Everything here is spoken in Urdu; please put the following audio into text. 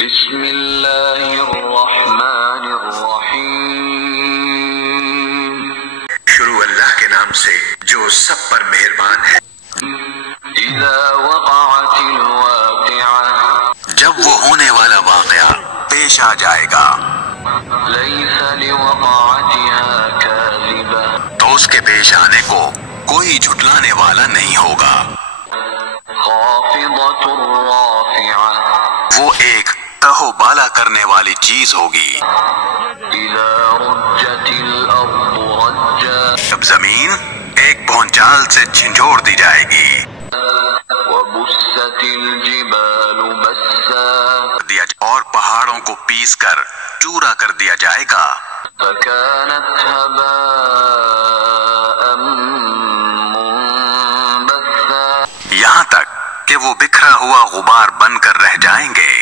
بسم اللہ الرحمن الرحیم، شروع اللہ کے نام سے جو سب پر مہربان ہے۔ اذا وقعت الواقعہ، جب وہ ہونے والا واقعہ پیش آ جائے گا، لیس لوقعتها کاذبہ، تو اس کے پیش آنے کو کوئی جھٹلانے والا نہیں ہوگا۔ خافضۃ رافعہ، وہ ایک تہو بالا کرنے والی چیز ہوگی۔ اذا رجت الارض رجا، جب زمین ایک بھونچال سے جھنجھوڑ دی جائے گی، وبست الجبال بسا، اور پہاڑوں کو پیس کر چورا کر دیا جائے گا، فكانت هباء منبثا، یہاں تک کہ وہ بکھرا ہوا غبار بن کر رہ جائیں گے۔